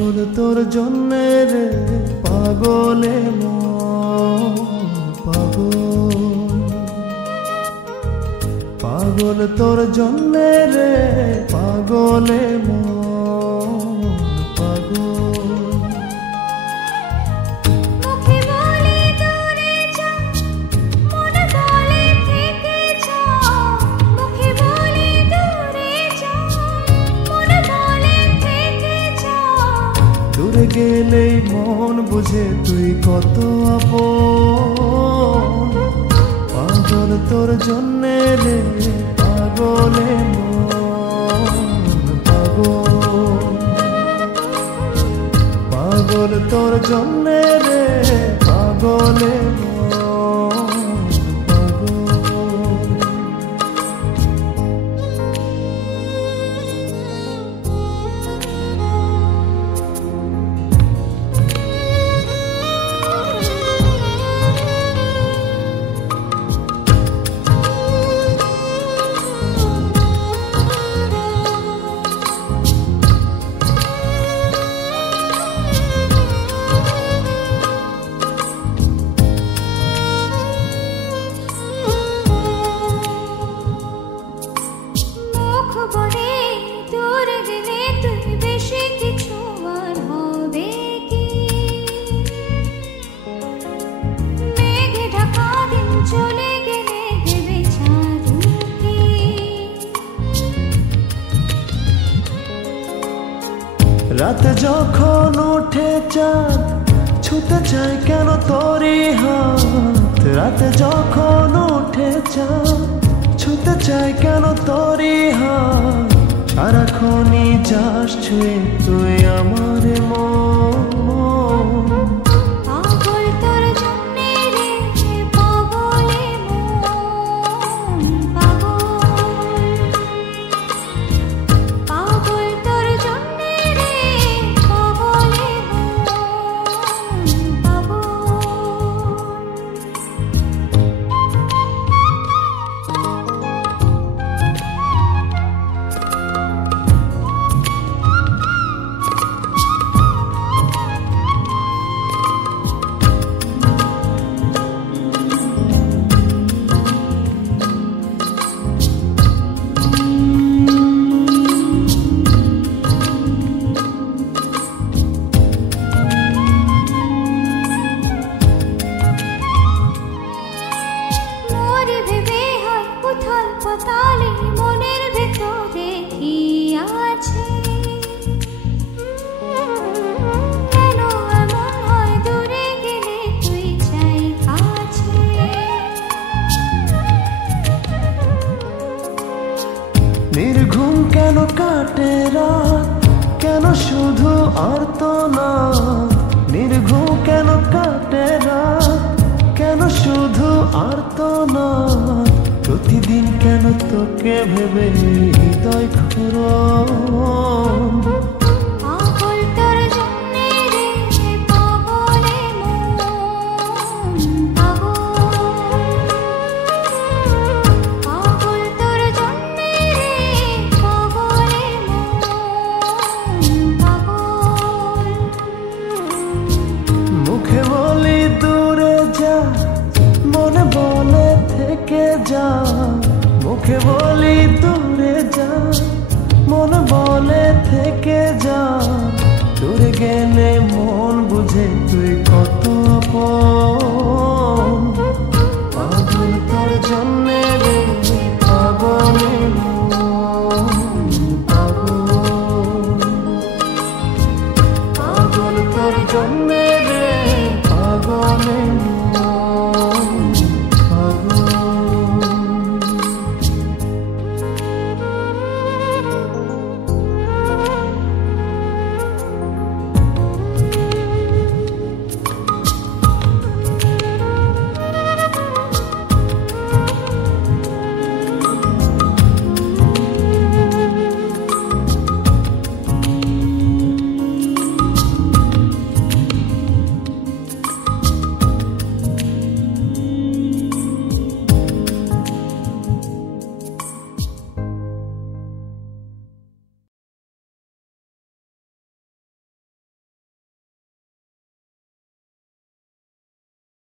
পাগল তোর জন্যে রে পাগলে মন পাগল, পাগল তোর জন্যে রে পাগলে মন পাগল। দূরে গেলেই মন বুঝে তুই কত আপন, পাগল তোর জন্যে রে পাগলে মন পাগল, পাগল তোর জন্যে রে পাগলে মন রাত যখন ওঠে চাঁদ ছুতে চাই কেন তোরি হাত, রাত যখন ওঠে চাঁদ ছুতে চাই কেন তোরি হাত, সারাক্ষণই যাস ছুঁয়ে তুই আমার মন, পাগল তোর জন্যে রে পাগলে মন পাগল, পাগল তোর জন্যে রে পাগলে মন পাতালে মনের ভেতরে কি আছে, কেন এমন হয় দূরে গেলে তুই চাই কাছে, নির্ঘুম কেন কাটে রাত কেন শুধু আর্তনাদ, নির্ঘুম কেন কাটে রাত কেন শুধু আর্তনাদ, প্রতিদিন কেন তোকে ভেবে হৃদয় ক্ষুরণ, পাগল তোর জন্যে রে পাগলে মন পাগল, পাগল তোর জন্যে রে পাগলে মন পাগল। মুখে বলি দূরে যা মনে বলে থেকে যা, মুখে বলি দূরে যা মন বলে থেকে যা, দূরে গেলে মন বুঝে তুই কত আপন।